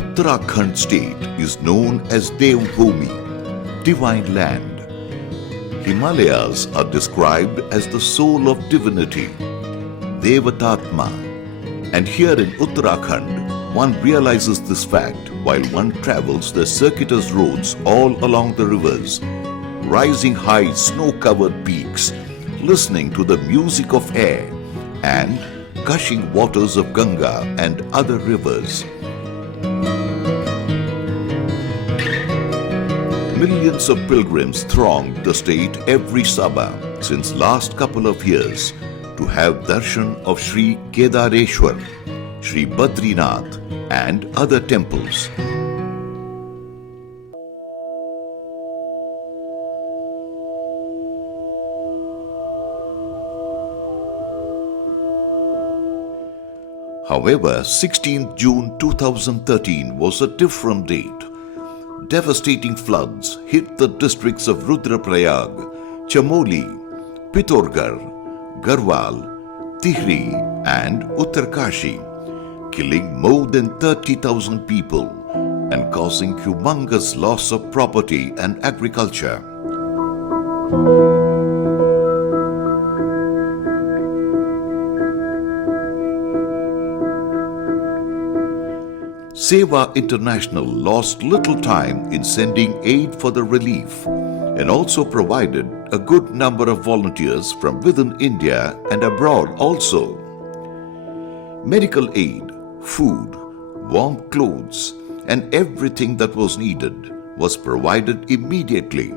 Uttarakhand state is known as Devbhumi, divine land. Himalayas are described as the soul of divinity, Devatatma. And here in Uttarakhand, one realizes this fact while one travels the circuitous roads all along the rivers, rising high snow-covered peaks, listening to the music of air and gushing waters of Ganga and other rivers. Millions of pilgrims thronged the state every Sabha since last couple of years to have darshan of Sri Kedareshwar, Sri Badrinath and other temples. However, 16th June 2013 was a different date. Devastating floods hit the districts of Rudraprayag, Chamoli, Pittorgarh, Garhwal, Tihri and Uttarkashi, killing more than 30,000 people and causing humongous loss of property and agriculture. Sewa International lost little time in sending aid for the relief and also provided a good number of volunteers from within India and abroad also. Medical aid, food, warm clothes and everything that was needed was provided immediately.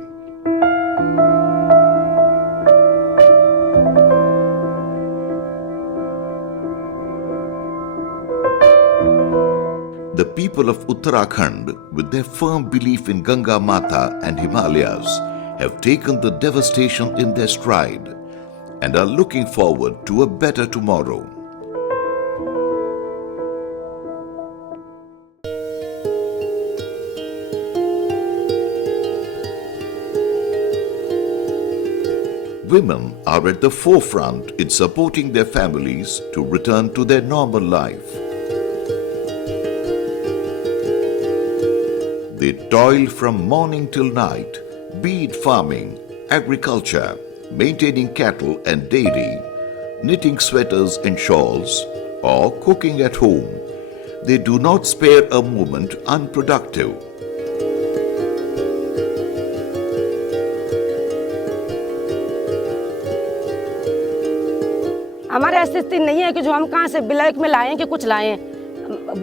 The people of Uttarakhand, with their firm belief in Ganga Mata and Himalayas, have taken the devastation in their stride and are looking forward to a better tomorrow. Women are at the forefront in supporting their families to return to their normal life. They toil from morning till night, be it farming, agriculture, maintaining cattle and dairy, knitting sweaters and shawls, or cooking at home. They do not spare a moment unproductive. हमारे ऐसी स्थिति नहीं है कि जो हम कहाँ से ब्लैक में लाएं कि कुछ लाएं।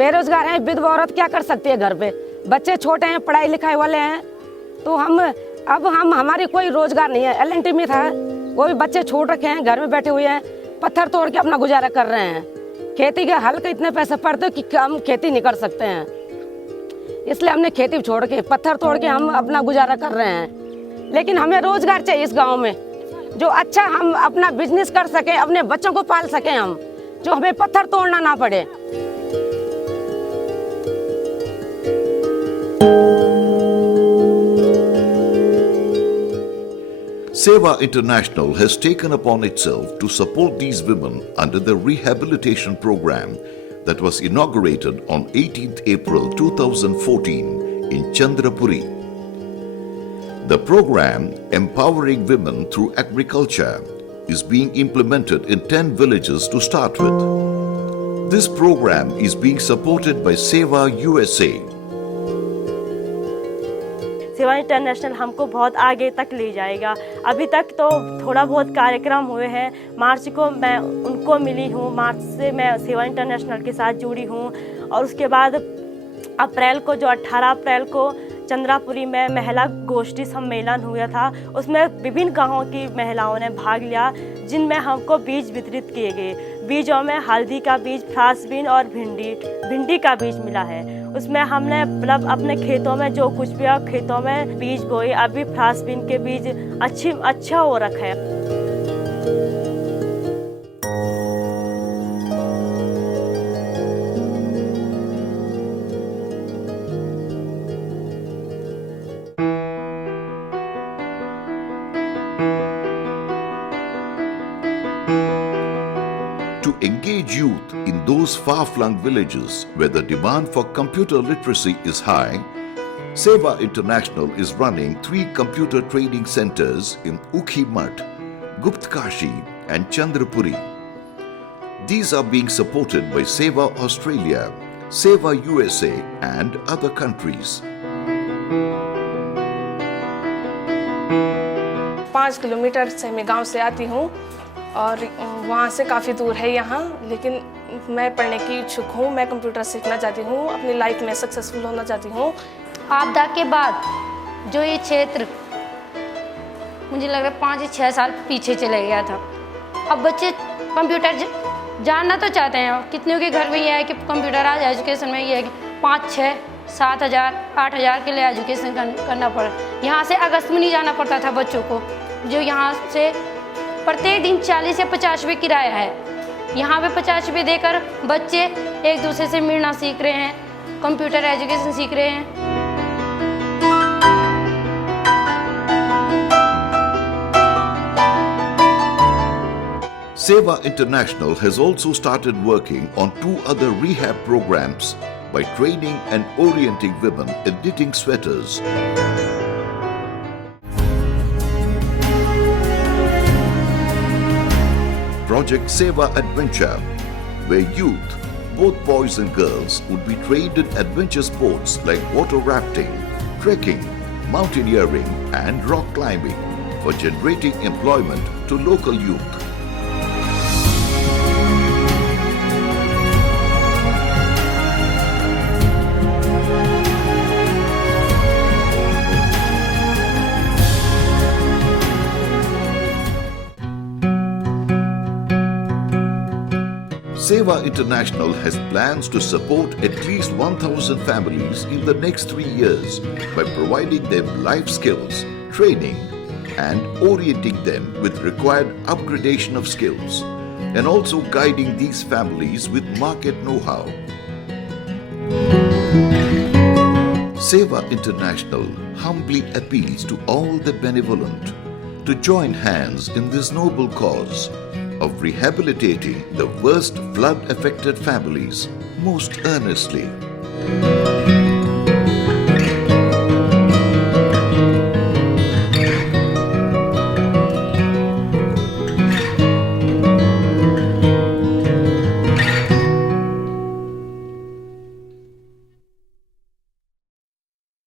बेरोजगार हैं, विधवा औरत क्या कर सकती है घर पे, बच्चे छोटे हैं, पढ़ाई लिखाई वाले हैं, तो हम हमारी कोई रोजगार नहीं है। एलएनटी में था, वो भी बच्चे छोड़ रखे हैं, घर में बैठे हुए हैं, पत्थर तोड़ के अपना गुजारा कर रहे हैं। खेती के हल के इतने पैसे पड़ते कि हम खेती नहीं कर सकते हैं, इसलिए हमने खेती छोड़ के पत्थर तोड़ के हम अपना गुजारा कर रहे हैं। लेकिन हमें रोजगार चाहिए इस गाँव में, जो अच्छा हम अपना बिजनेस कर सकें, अपने बच्चों को पाल सकें, हम जो हमें पत्थर तोड़ना ना पड़े। Sewa International has taken upon itself to support these women under the Rehabilitation program that was inaugurated on 18th April 2014 in Chandrapuri. The program, Empowering Women Through Agriculture, is being implemented in 10 villages to start with. This program is being supported by Sewa USA. सेवा international हमको बहुत आगे तक ले जाएगा। अभी तक तो थोड़ा बहुत कार्यक्रम हुए हैं। मार्च को मैं उनको मिली हूँ, मार्च से मैं सेवा इंटरनेशनल के साथ जुड़ी हूँ। और उसके बाद अप्रैल को, जो 18 अप्रैल को चंद्रापुरी में महिला गोष्ठी सम्मेलन हुआ था, उसमें विभिन्न गांवों की महिलाओं ने भाग लिया, जिनमें हमको बीज वितरित किए गए। बीजों में हल्दी का बीज, फ्रांस बीन और भिंडी का बीज मिला है। उसमें हमने मतलब अपने खेतों में जो कुछ भी खेतों में बीज बोए, अभी फ्रांस बीन के बीज अच्छा हो रखा है। To engage youth in those far-flung villages where the demand for computer literacy is high, Sewa International is running 3 computer training centers in Ukhimat, Guptkashi and Chandrapuri. These are being supported by Sewa Australia, Sewa USA and other countries. 5 kilometre से मैं गांव से आती हूं और वहां से काफ़ी दूर है यहाँ, लेकिन मैं पढ़ने की इच्छुक हूँ। मैं कंप्यूटर सीखना चाहती हूँ, अपनी लाइफ में सक्सेसफुल होना चाहती हूँ। आपदा के बाद जो ये क्षेत्र मुझे लग रहा है 5 या 6 साल पीछे चले गया था। अब बच्चे कंप्यूटर जानना तो चाहते हैं, कितनों के घर में ये है कि कंप्यूटर आज एजुकेशन में ये है कि 5, 6, 7 हज़ार 8 हज़ार के लिए एजुकेशन करना पड़ा। यहाँ से अगस्त में नहीं जाना पड़ता था बच्चों को, जो यहाँ से प्रत्येक दिन 40 या 50 रुपये किराया है। यहाँ पे 50 रुपये देकर बच्चे एक दूसरे से मिलना सीख रहे हैं, कंप्यूटर एजुकेशन सीख रहे हैं। Sewa International has also started working on 2 other rehab programs by training and orienting women in knitting sweaters. Project Sewa Adventure, where youth, both boys and girls, would be trained in adventure sports like water rafting, trekking, mountaineering and rock climbing for generating employment to local youth. Sewa International has plans to support at least 1,000 families in the next 3 years by providing them life skills, training, and orienting them with required upgradation of skills, and also guiding these families with market know-how. Sewa International humbly appeals to all the benevolent to join hands in this noble cause of rehabilitating the worst flood-affected families most earnestly.